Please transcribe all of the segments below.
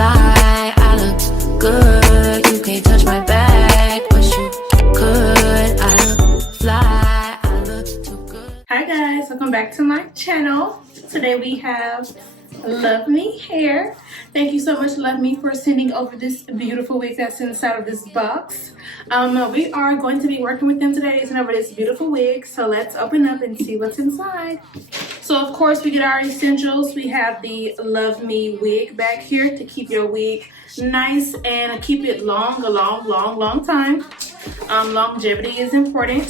fly, I look good. You can't touch my back, but you could. I look fly, I look too good. Hi guys, welcome back to my channel. Today we have Luvme hair. Thank you so much, Luvme, for sending over this beautiful wig that's inside of this box. We are going to be working with them today using over this beautiful wig. So let's open up and see what's inside. So of course we get our essentials. We have the Luvme wig back here to keep your wig nice and keep it long, a long time. Longevity is important.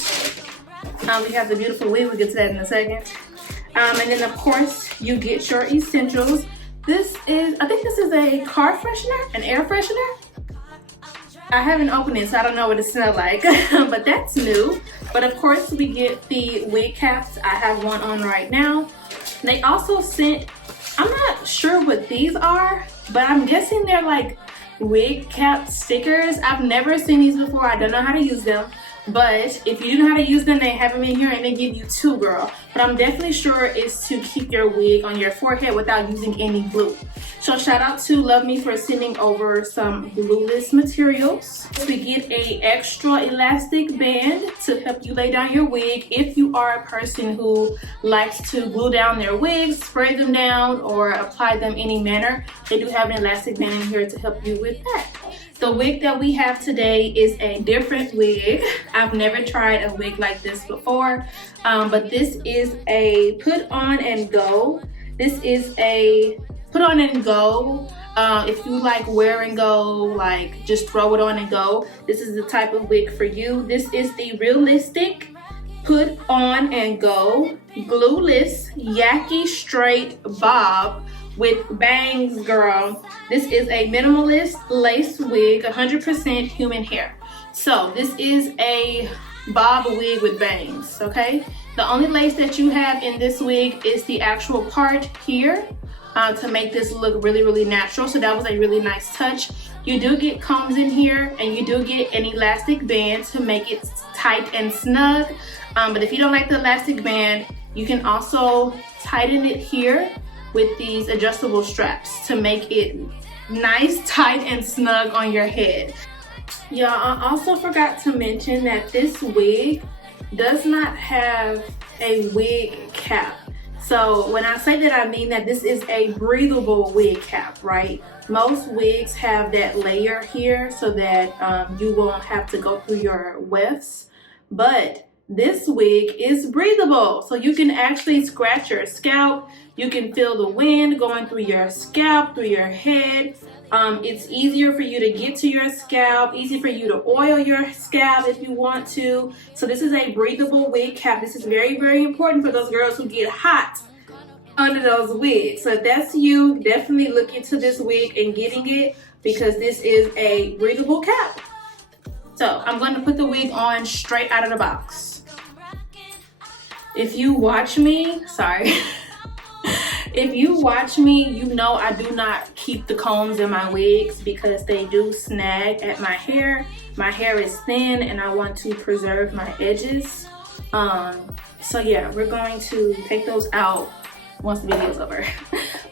We have the beautiful wig. We'll get to that in a second. And then of course you get your essentials. This is, I think this is a car freshener, an air freshener. I haven't opened it, so I don't know what it smells like, but that's new. But of course we get the wig caps. I have one on right now. They also sent, I'm not sure what these are, but I'm guessing they're like wig cap stickers. I've never seen these before. I don't know how to use them. But if you do know how to use them, they have them in here and they give you two, girl. But I'm definitely sure it's to keep your wig on your forehead without using any glue. So shout out to Luvme for sending over some glueless materials. We get a extra elastic band to help you lay down your wig if you are a person who likes to glue down their wigs, spray them down, or apply them any manner. They do have an elastic band in here to help you with that. The wig that we have today is a different wig. I've never tried a wig like this before, but this is a put on and go. This is a put on and go. If you like wear and go, like just throw it on and go, this is the type of wig for you. This is the realistic put on and go glueless Yaki straight bob with bangs, girl. This is a minimalist lace wig, 100% human hair. So this is a bob wig with bangs, okay? The only lace that you have in this wig is the actual part here to make this look really natural. So that was a really nice touch. You do get combs in here and you do get an elastic band to make it tight and snug. But if you don't like the elastic band, you can also tighten it here with these adjustable straps to make it nice, tight, and snug on your head. Y'all, I also forgot to mention that this wig does not have a wig cap. So when I say that, I mean that this is a breathable wig cap, right? Most wigs have that layer here so that you won't have to go through your wefts, but this wig is breathable. So you can actually scratch your scalp. You can feel the wind going through your scalp, through your head. It's easier for you to get to your scalp, easy for you to oil your scalp if you want to. So this is a breathable wig cap. This is very important for those girls who get hot under those wigs. So if that's you, definitely look into this wig and getting it because this is a breathable cap. So I'm going to put the wig on straight out of the box. If you watch me, sorry. If you watch me, you know I do not keep the combs in my wigs because they do snag at my hair. My hair is thin and I want to preserve my edges. So yeah, we're going to take those out once the video is over.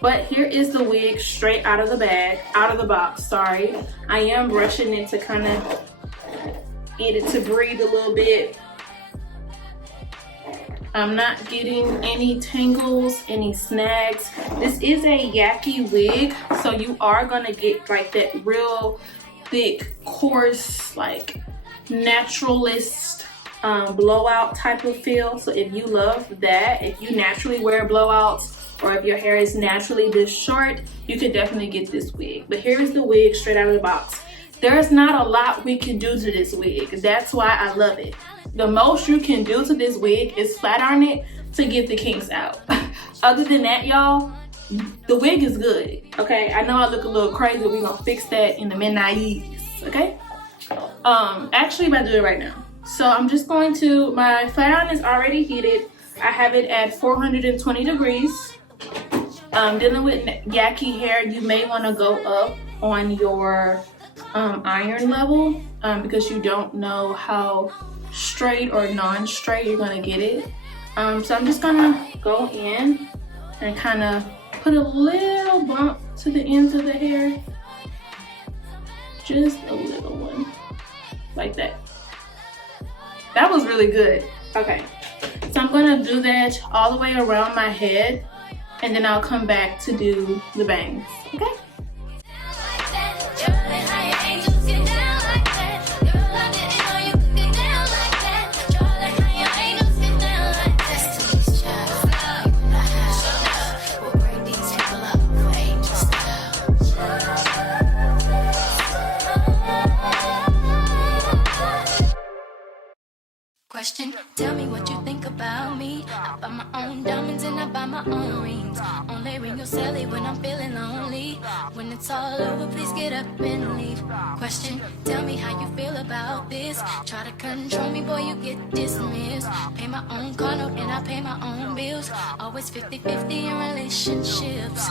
But here is the wig straight out of the bag, out of the box, sorry. I am brushing it to kind of get it to breathe a little bit. I'm not getting any tangles, any snags. This is a Yaki wig, so you are gonna get like that real thick, coarse, like naturalist blowout type of feel. So if you love that, if you naturally wear blowouts, or if your hair is naturally this short, you could definitely get this wig. But here is the wig straight out of the box. There's not a lot we can do to this wig. That's why I love it. The most you can do to this wig is flat iron it to get the kinks out. Other than that, y'all, the wig is good, okay? I know I look a little crazy, but we're gonna fix that in the midnight, okay? Actually, I'm about to do it right now. So I'm just going to, my flat iron is already heated. I have it at 420 degrees. Dealing with Yaki hair, you may wanna go up on your iron level because you don't know how straight or non-straight you're gonna get it. So I'm just gonna go in and kind of put a little bump to the ends of the hair just a little one, like that. That was really good. Okay, so I'm gonna do that all the way around my head, and then I'll come back to do the bangs, okay? Question, tell me what you think about me. I buy my own diamonds and I buy my own rings. Only ring your celly when I'm feeling lonely. When it's all over, please get up and leave. Question, tell me how you feel about this. Try to control me, boy, you get dismissed. Pay my own car note and I pay my own bills. Always 50-50 in relationships.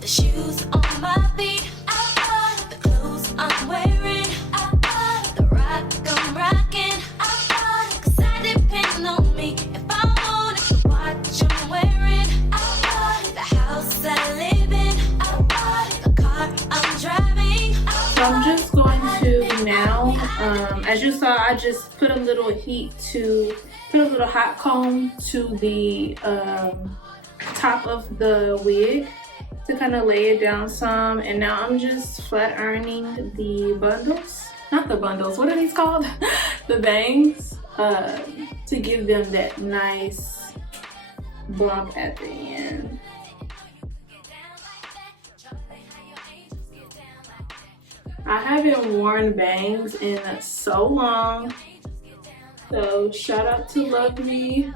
The shoes on my feet, I bought it. The clothes I'm wearing, I bought it. The rock I'm rocking, I bought it. 'Cause I depend on me. If I want it, the watch I'm wearing, I bought it. The house I live in, I bought it. The car I'm driving, I bought it. So I'm just going to now, as you saw, I just put a little hot comb to the top of the wig to kind of lay it down some, and now I'm just flat ironing the bundles, not the bundles, what are these called? The bangs, to give them that nice bump at the end. I haven't worn bangs in so long, so shout out to Luvme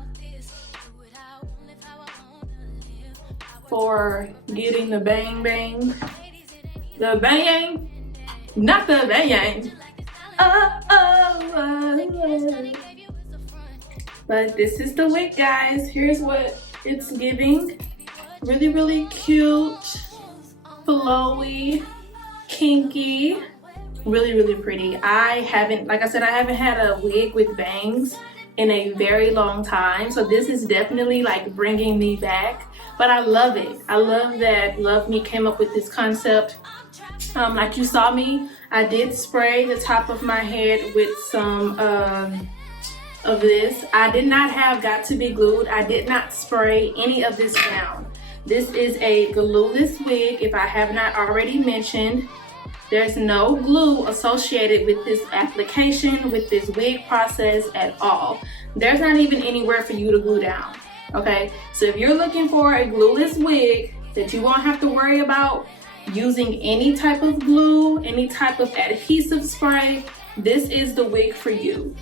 for getting the bang bang. The bang, not the bang. Oh. But this is the wig, guys. Here's what it's giving. Really, really cute, flowy, kinky, really, really pretty. I haven't, like I said, I haven't had a wig with bangs in a very long time. So this is definitely like bringing me back. But I love it. I love that Luvme came up with this concept. Like you saw me, I did spray the top of my head with some of this. I did not have Got To Be Glued. I did not spray any of this down. This is a glueless wig, if I have not already mentioned. There's no glue associated with this application, with this wig process at all. There's not even anywhere for you to glue down. Okay, so if you're looking for a glueless wig that you won't have to worry about using any type of glue, any type of adhesive spray, this is the wig for you.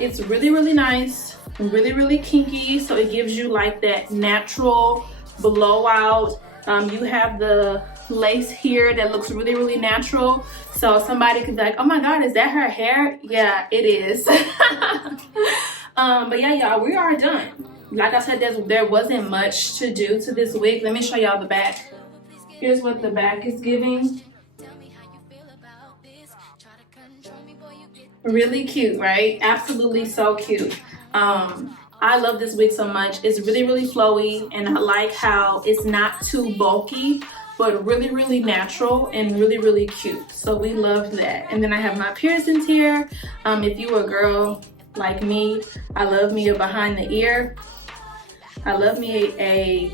It's really, really nice, really, really kinky, so it gives you like that natural blowout. You have the lace here that looks really, really natural, so somebody could be like, oh my god, is that her hair? Yeah, it is. But yeah, y'all, we are done. Like I said, there wasn't much to do to this wig. Let me show y'all the back. Here's what the back is giving. Really cute, right? Absolutely so cute. I love this wig so much. It's really, really flowy, and I like how it's not too bulky, but really, really natural and really, really cute. So we love that. And then I have my piercings here. If you a girl like me, I love me a behind the ear. I love me a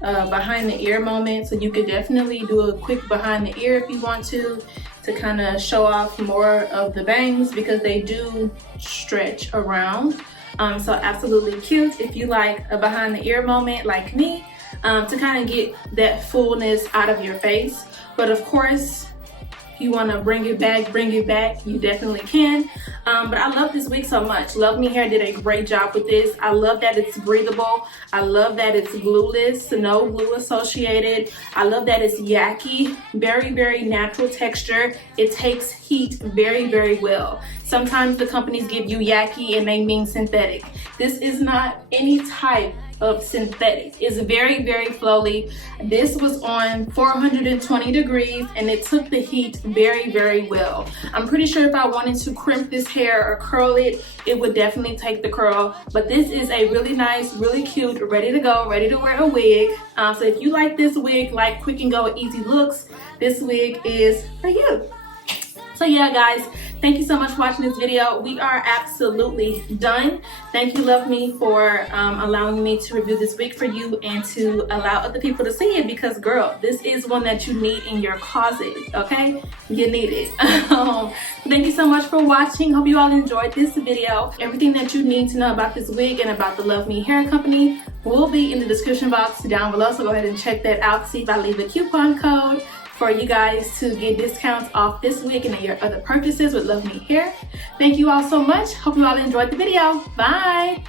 behind the ear moment, so you could definitely do a quick behind the ear if you want to kind of show off more of the bangs, because they do stretch around. So absolutely cute if you like a behind the ear moment like me, to kind of get that fullness out of your face. But of course, if you want to bring it back, you definitely can. But I love this wig so much. Luvme Hair did a great job with this. I love that it's breathable. I love that it's glueless, no glue associated. I love that it's yaki, very, very natural texture. It takes heat very, very well. Sometimes the companies give you yaki and they mean synthetic. This is not any type of synthetic. It's very, very flowy. This was on 420 degrees and it took the heat very, very well. I'm pretty sure if I wanted to crimp this hair or curl it, it would definitely take the curl. But this is a really nice, really cute, ready to go, ready to wear a wig. So if you like this wig, like quick and go, easy looks, this wig is for you. So yeah, guys, thank you so much for watching this video. We are absolutely done. Thank you, Love Me, for allowing me to review this wig for you and to allow other people to see it, because girl, this is one that you need in your closet, okay? You need it. Thank you so much for watching. Hope you all enjoyed this video. Everything that you need to know about this wig and about the Love Me hair company will be in the description box down below, so go ahead and check that out. See if I leave a coupon code for you guys to get discounts off this wig and your other purchases with Love Me Hair. Thank you all so much. Hope you all enjoyed the video. Bye.